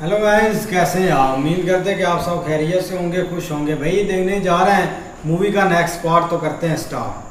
Hello guys, कैसे हैं आप? उम्मीद करते हैं कि आप सब खैरियत से होंगे, खुश होंगे। भाई देखने जा रहे हैं मूवी का नेक्स्ट पार्ट, तो करते हैं स्टार्ट।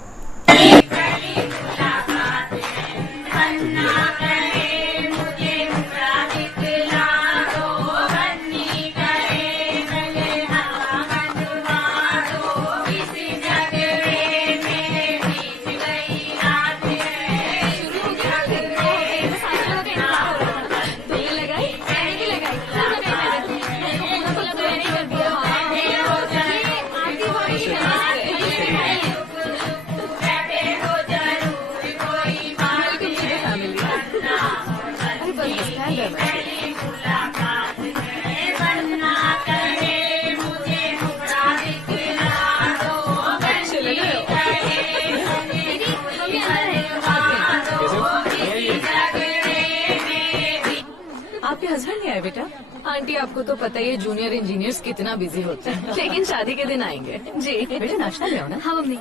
आपके हस्बैंड नहीं आए बेटा? आंटी आपको तो पता ही है जूनियर इंजीनियर्स कितना बिजी होते हैं, लेकिन शादी के दिन आएंगे। जी बेटा नाश्ता ले आओ ना। हाँ मम्मी।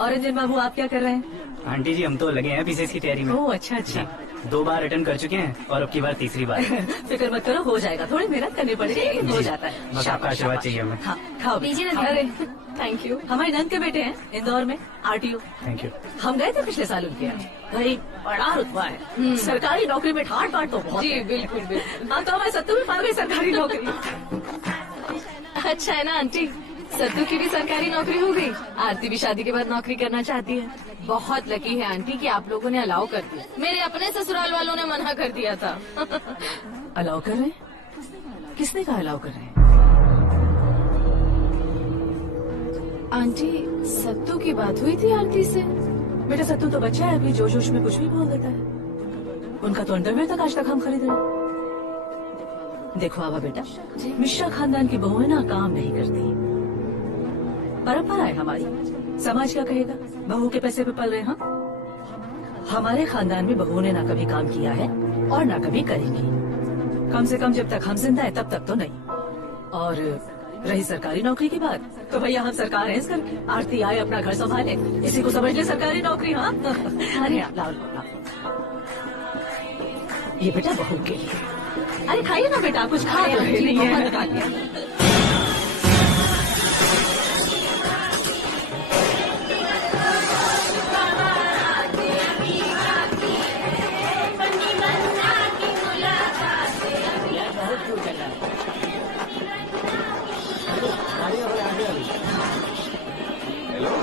और रंजन बाबू आप क्या कर रहे हैं? आंटी जी हम तो लगे हैं पीसीएस की तैयारी में। ओह अच्छा अच्छा। 2 बार अटेंड कर चुके हैं और अब की बार तीसरी बार। फिक्र मत करो, हो जाएगा। थोड़ी मेहनत करनी पड़ेगी, हो जाता है। बस आपका आशीर्वाद चाहिए हमें। हाँ खाओ दीजिए बेटा। ना। अरे थैंक यू। हमारे नंद के बेटे हैं इंदौर में आरटीओ। Thank you. हम गए थे पिछले साल उनके यहाँ। भाई बड़ा रुतबा है, सरकारी नौकरी में ठाट बाट तो बहुत जी है। बिल्कुल बिल्कुल। हाँ तो हमारे सत्तू भी पा गई सरकारी नौकरी। अच्छा है ना आंटी, सत्तू की भी सरकारी नौकरी हो गई। आरती भी शादी के बाद नौकरी करना चाहती है। बहुत लकी है आंटी कि आप लोगों ने अलाउ कर दिया। मेरे अपने ससुराल वालों ने मना कर दिया था। अलाउ कर रहे हैं? किसने कहा अलाउ कर रहे हैं? आंटी सत्तू की बात हुई थी आरती से। बेटा सत्तू तो बच्चा है, अभी जोश जोश में कुछ भी बोल देता है। उनका तो अंडरवेयर तक आज तक हम खरीद रहे हैं। देखो आवा बेटा, मिश्रा खानदान की बहुएं ना काम नहीं करती। परंपरा है हमारी, समाज क्या कहेगा? बहू के पैसे पे पल रहे हैं। हाँ हमारे खानदान में बहुओं ने ना कभी काम किया है और ना कभी करेंगी। कम से कम जब तक हम जिंदा है तब तक तो नहीं। और रही सरकारी नौकरी की बात, तो भैया हम सरकार है इस घर की। आरती आए अपना घर संभाले, इसी को समझ ले सरकारी नौकरी। हाँ अरे लाओ लाओ। ये बेटा बहू के लिए। अरे खाइए ना बेटा, कुछ खा तो रहे नहीं है। खा लिया।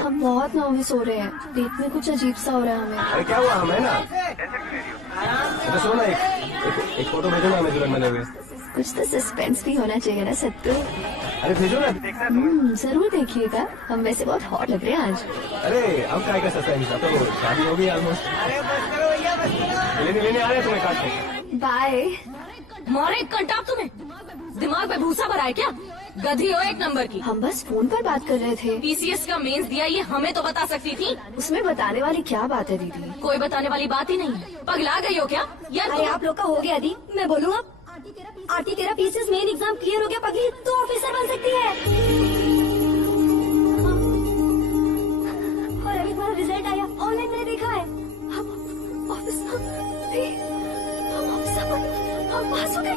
हम बहुत नर्वस हो रहे हैं। डेट में कुछ अजीब सा हो रहा है हमें। अरे क्या हुआ? हमें ना अरे सुनो ना, एक फोटो भेजो ना हमें दुल्हन बने हुए। कुछ तो सस्पेंस भी होना चाहिए ना सत्तू। अरे भेजो ना। जरूर देखिएगा, हम वैसे बहुत हॉट लग रहे हैं आज। अरे अब क्या का सस्पेंस, अब तो शादी हो गई ऑलमोस्ट। लेने आ रहे हैं तुम्हें काट के। बाय। मारे कंटाप तुम्हें, दिमाग में भूसा भरा है क्या? गधी हो एक नंबर की। हम बस फोन पर बात कर रहे थे। पीसीएस का मेंस दिया, ये हमें तो बता सकती थी। उसमें बताने वाली क्या बात है दीदी? कोई बताने वाली बात ही नहीं है। पगला गई हो क्या यार? अरे आप लोग का हो गया दी, मैं बोलूँ अब? आरती तेरा पीसीएस मेन एग्जाम क्लियर हो गया पगली, तो ऑफिसर बन सकती है। और अभी तुम्हारा रिजल्ट आया, ऑनलाइन मैंने देखा है। हम ऑफिसर थे, हम ऑफिसर बन, हम पास हो गए।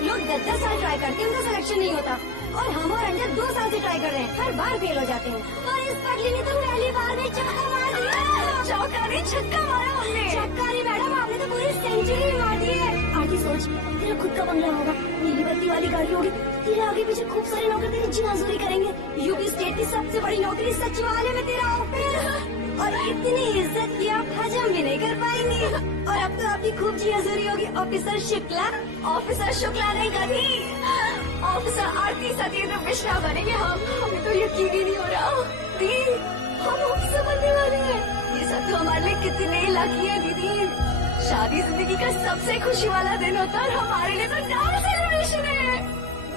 लोग 10 साल ट्राई करते हैं, उनका सिलेक्शन नहीं होता। और हम और अंजल 2 साल से ट्राई कर रहे हैं, हर बार फेल हो जाते हैं। और इस पगली ने तो पहली बार में चौका मार दिया। चौका नहीं, छक्का मारा हमने। छक्का नहीं मैडम, आपने तो पूरी सेंचुरी मार दी है। आरती सोच, तेरा खुद का बंगला होगा, नीली बत्ती वाली गाड़ी होगी, तेरे आगे पीछे खूब सारे नौकर तेरी जी हाजिरी करेंगे। यूपी स्टेट की सबसे बड़ी नौकरी सचिवालय में तेरा ऑफिस। और इतनी इज्जत की आप हजम भी नहीं कर पाएंगे। और अब तो आपकी खूब जी हजूरी होगी। ऑफिसर शुक्ला, ऑफिसर शुक्ला नहीं गधी, ऑफिसर आरती सत्येंद्र मिश्रा बनेंगे हम। हमें तो यकीन ही नहीं हो रहा दी, हम ऑफिसर बनने वाले हैं। ये सब तो हमारे लिए कितने लकी है दीदी। शादी जिंदगी का सबसे खुशी वाला दिन होता है, और हमारे लिए तो डांस सेलिब्रेशन है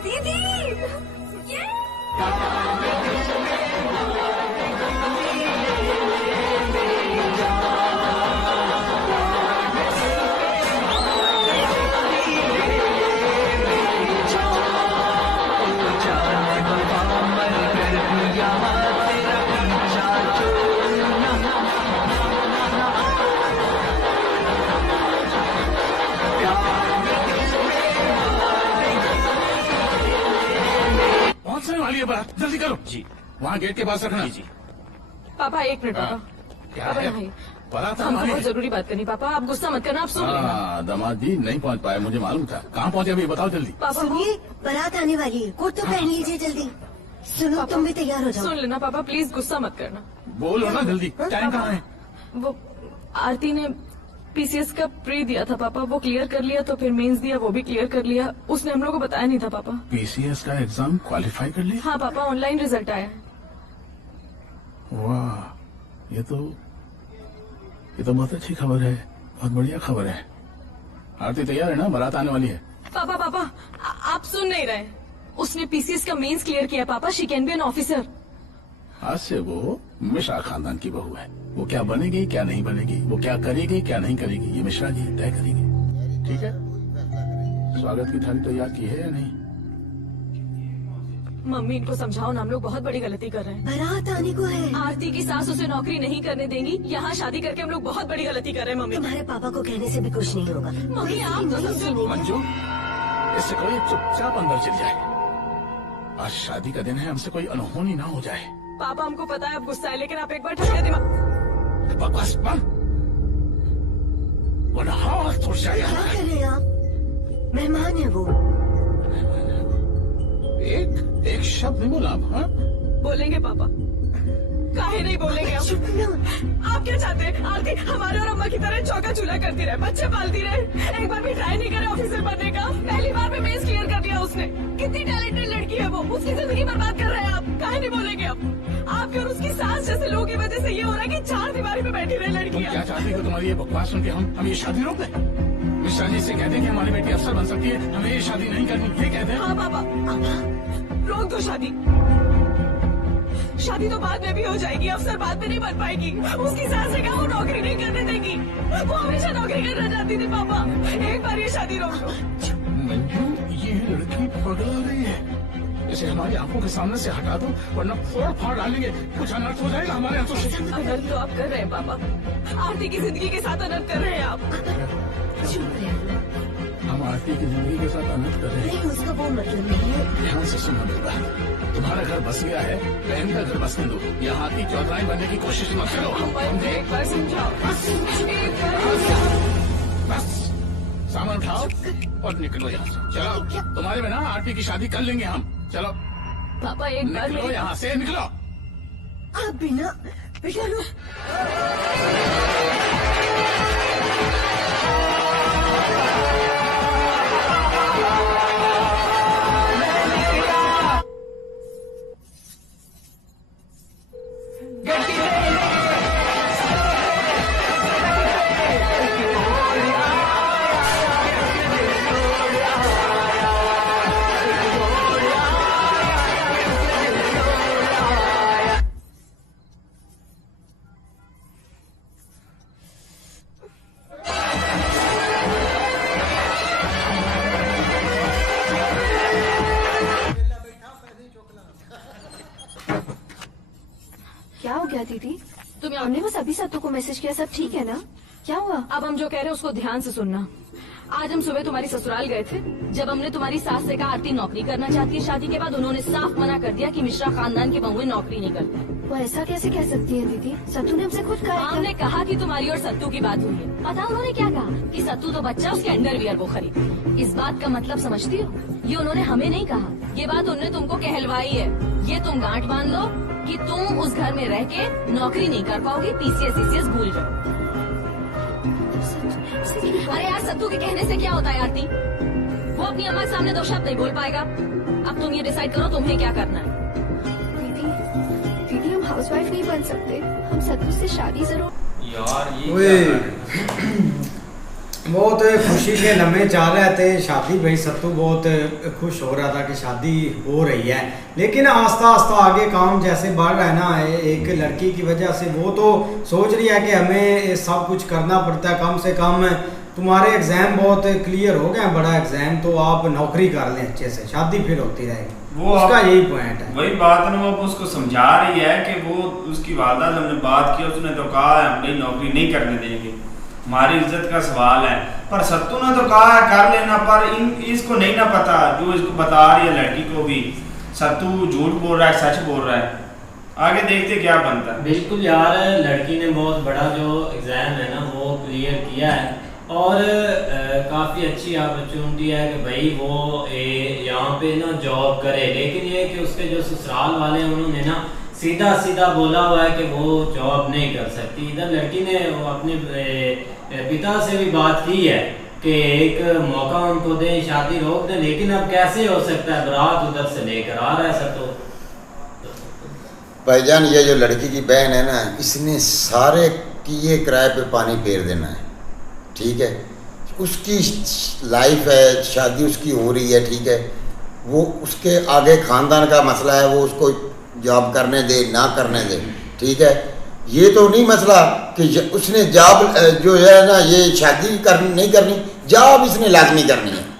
दीदी। वाली है बारात, जल्दी करो। जी वहाँ गेट के पास रखना। जी। पापा एक मिनट पापा। क्या पापा है? यहाँ आइए। बारात हमको हमारी बहुत है। जरूरी बात करनी पापा, आप गुस्सा मत करना, आप सुन लेना। हाँ, दामाद जी नहीं पहुँच पाए, मुझे मालूम था। कहाँ पहुँचे अभी बताओ जल्दी। पापा वो सुनिए, बारात आने वाली है, कोट तो पहन लीजिए जल्दी। सुनो, पापा, तुम भी तैयार हो जाओ। सुन लेना पापा, प्लीज गुस्सा मत करना। बोलो ना जल्दी, टाइम कहाँ है? वो आरती ने पीसीएस का प्री दिया था पापा, वो क्लियर कर लिया, तो फिर मेंस दिया, वो भी क्लियर कर लिया। उसने हम लोग को बताया नहीं था पापा। PCS का एग्जाम क्वालिफाई कर लिया? हाँ पापा, ऑनलाइन रिजल्ट आया है। वाह, ये तो बहुत अच्छी खबर है, बहुत बढ़िया खबर है। आरती तैयार है ना? बारात आने वाली है। पापा पापा आप सुन नहीं रहे। उसने पीसीएस का मेंस क्लियर किया पापा, she can be an officer. आज से वो मिश्रा खानदान की बहू है। वो क्या बनेगी क्या नहीं बनेगी, वो क्या करेगी क्या नहीं करेगी, ये मिश्रा जी तय करेगी। ठीक है, स्वागत की थाली तैयार की है या नहीं? मम्मी इनको समझाओ ना, हम लोग बहुत बड़ी गलती कर रहे हैं। बारात आने को है। आरती की सास उसे नौकरी नहीं करने देंगी, यहाँ शादी करके हम लोग बहुत बड़ी गलती कर रहे हैं मम्मी। तुम्हारे पापा को कहने से भी कुछ नहीं होगा। मम्मी आप तो नहीं सुनेंगे। मंजू, इससे कोई चुपचाप अंदर चल जाए। आज शादी का दिन है, हमसे कोई अनहोनी ना हो जाए। पापा हमको पता है आप गुस्सा है, लेकिन आप एक बार ठंडे दिमाग। बकवास बंद, वरना हाथ टूट जाएगा। क्या कर रहे हैं आप? मेहमान है वो। एक शब्द नहीं बोला आप? हाँ, बोलेंगे पापा, काहे नहीं बोलेंगे आप? चुप ना। आप क्या चाहते हैं? आरती हमारे और अम्मा की तरह चौका चूल्हा करती रहे, बच्चे पालती रहे, एक बार भी ट्राई नहीं करे ऑफिसर बनने का। पहली बार में मेंस क्लियर कर दिया उसने। कितनी टैलेंटेड लड़की है वो, उसकी जिंदगी बर्बाद कर रहे हैं आप। काहे नहीं बोलेंगे आप? आपके और उसकी सास जैसे लोगों की वजह से ये हो रहा है कि चार दीवारी पे बैठी रहे तुम लड़कियां। क्या चाहती हो? तुम्हारी ये बकवास सुन के हम ये शादी रोक दें? मिश्रा जी से कहते हैं कि हमारी बेटी अफसर बन सकती है, हमें ये शादी नहीं करनी, ये कहते हैं। हाँ पापा, रोक दो शादी। शादी तो बाद में भी हो जाएगी, अफसर बाद में नहीं बन पाएगी। उसकी सास ने कहा वो नौकरी नहीं करने देगी, वो हमेशा नौकरी करना चाहती थी पापा। एक बार ये शादी रोक दो। मंजू, ये लड़की पगला रही है, इसे हमारी आंखों के सामने से हटा दो, वरना फोड़ फाड़ डालेंगे, कुछ अनर्थ हो जाएगा हमारे हाथों से। अनर्थ तो आप कर रहे हैं पापा, आरती की जिंदगी के साथ अनर्थ कर रहे हैं आप। चुप रहे। हम आरती की जिंदगी के साथ अनर्थ कर रहे हैं। नहीं, उसका वो मतलब नहीं है। ध्यान से सुनो मेरी बात, तुम्हारा घर बस गया है, बहन का घर बसने दो। यहाँ की चौधराई बनने की कोशिश मत करो। मुझे एक बार समझाओ, एक बार समझाओ। बस सामान उठाओ और निकलो यहाँ से। चलो, तुम्हारे बिना आरती की शादी कर लेंगे हम। चलो पापा एक बार निकलो मेरी यहाँ से, निकलो। आप बिना बेटा लो। क्या हो गया दीदी? तुम हमने बस अभी सत्तू को मैसेज किया, सब ठीक है ना? क्या हुआ? अब हम जो कह रहे हैं उसको ध्यान से सुनना। आज हम सुबह तुम्हारी ससुराल गए थे, जब हमने तुम्हारी सास से कहा आरती नौकरी करना चाहती है शादी के बाद, उन्होंने साफ मना कर दिया कि मिश्रा खानदान की बहुएं नौकरी नहीं करती। वो ऐसा कैसे कह सकती है दीदी? सत्तू ने हमसे खुद कहा है। हमने कहा कि तुम्हारी और सत्तू की बात हुई है। पता उन्होंने क्या कहा कि सत्तू तो बच्चा, उसके अंडरवियर वो खरीद। इस बात का मतलब समझती हो? ये उन्होंने हमें नहीं कहा, ये बात उन्होंने तुमको कहलवाई है। ये तुम गांठ बांध लो कि तुम उस घर में रह के नौकरी नहीं कर पाओगी, PCS भूल जाओ। अरे यार, सत्तू के कहने से क्या होता है आरती? वो अपनी अम्मा के सामने दो शब्द नहीं बोल पाएगा। अब तुम ये डिसाइड करो तुम्हें क्या करना है। दीदी हम हाउसवाइफ नहीं बन सकते, हम सत्तू से शादी जरूर। यार ये बहुत खुशी के लम्हे चाह रहे थे शादी। भाई सत्तू बहुत खुश हो रहा था कि शादी हो रही है, लेकिन आस्ता आस्ता आगे काम जैसे बढ़ रहा है ना, एक लड़की की वजह से वो तो सोच रही है कि हमें सब कुछ करना पड़ता है। कम से कम तुम्हारे एग्जाम बहुत क्लियर हो गए, बड़ा एग्जाम, तो आप नौकरी कर लें अच्छे से, शादी फिर होती रहेगी। वो उसका यही पॉइंट है। वही बात है, वो उसको समझा रही है कि वो उसकी वादा जब हमने बात की, उसने तो कहा है हम नौकरी नहीं करने देंगे, हमारी इज्जत का सवाल है। पर सत्तू ने तो कहा है कर लेना, पर इसको नहीं ना पता, जो इसको बता रही है लड़की को भी सत्तू झूठ बोल रहा है सच बोल रहा है। आगे देखते क्या बनता है। बिल्कुल यार, लड़की ने बहुत बड़ा जो एग्ज़ाम है ना वो क्लियर किया है और काफ़ी अच्छी अपॉर्चुनिटी है कि भाई वो यहाँ पे ना जॉब करे, लेकिन ये कि उसके जो ससुराल वाले हैं उन्होंने ना सीधा सीधा बोला हुआ है कि वो जॉब नहीं कर सकती। इधर लड़की ने अपने पिता से भी बात की है कि एक मौका उनको दें, शादी रोक दें, लेकिन अब कैसे हो सकता है, बारात उधर से लेकर आ रहा है सब। तो भाईजान ये जो लड़की की बहन है ना, इसने सारे किए किराए पे पानी फेर देना है, ठीक है। उसकी लाइफ है, शादी उसकी हो रही है, ठीक है। वो उसके आगे ख़ानदान का मसला है, वो उसको जॉब करने दे ना करने दे, ठीक है। ये तो नहीं मसला कि उसने जॉब जो है ना, ये शादी करनी नहीं करनी, जॉब इसने लाजमी करनी है।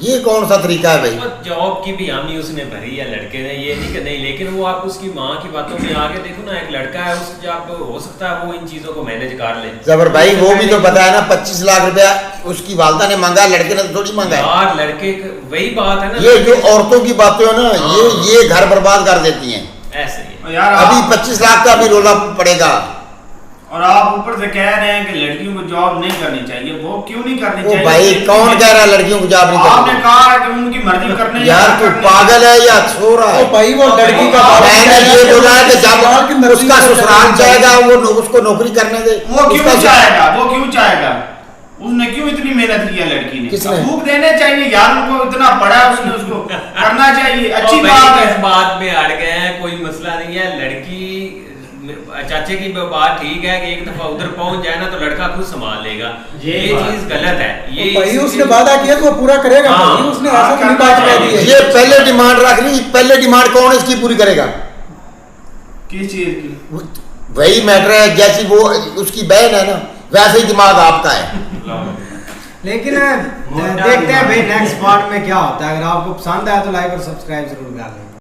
ये कौन सा तरीका है भाई? जॉब की भी हामी उसने भरी है लड़के ने, ये नहीं कि नहीं, लेकिन वो आप उसकी माँ की बातों में आगे देखो ना, एक लड़का है उसको आप हो सकता है वो इन चीजों को मैनेज कर ले। जबर भाई वो भी तो पता है ना, 25 लाख रुपया उसकी वालदा ने मांगा, लड़के ने थोड़ी मांगा यार। लड़के वही बात है ना, ये जो औरतों की बातें हो ना, ये घर बर्बाद कर देती हैं। ऐसे ही यार अभी 25 लाख का भी रोला पड़ेगा। और आप ऊपर से कह रहे हैं कि लड़कियों को जॉब नहीं करनी चाहिए, वो क्यों नहीं करनी चाहिए? भाई कौन कह रहा है लड़कियों को जॉब नहीं करनी? आपने कहा है कि उनकी मर्जी करने। यार तू पागल है या सो रहा है? भाई वो लड़की का मैंने ये बोला है कि जब उसका ससुराल चाहेगा वो उसको नौकरी करने दे। वो क्यों चाहेगा? वो क्यों चाहेगा? उसने क्यों इतनी मेहनत की है लड़की ने? किसने? भूख देने चाहिए यार उनको, इतना पढ़ा उसने, उसको करना चाहिए। अच्छी बात है, इस बात में अड़ गए हैं, कोई मसला नहीं है। लड़की चाचे की बात ठीक है कि एक दफा उधर पहुंच जाए ना तो लड़का खुद संभाल लेगा, ये चीज गलत है। ये भाई उसने वादा किया तो वो पूरा करेगा। भाई उसने ऐसा नहीं बात कह दी है। ये पहले डिमांड रख ली, पहले डिमांड कौन इसकी पूरी करेगा? किस चीज की? वही मैटर है, जैसी वो उसकी बहन है ना, वैसे ही दिमाग आपका है। लेकिन देखते हैं भाई नेक्स्ट पार्ट में क्या होता है। अगर आपको पसंद आया तो लाइक और सब्सक्राइब जरूर कर लें।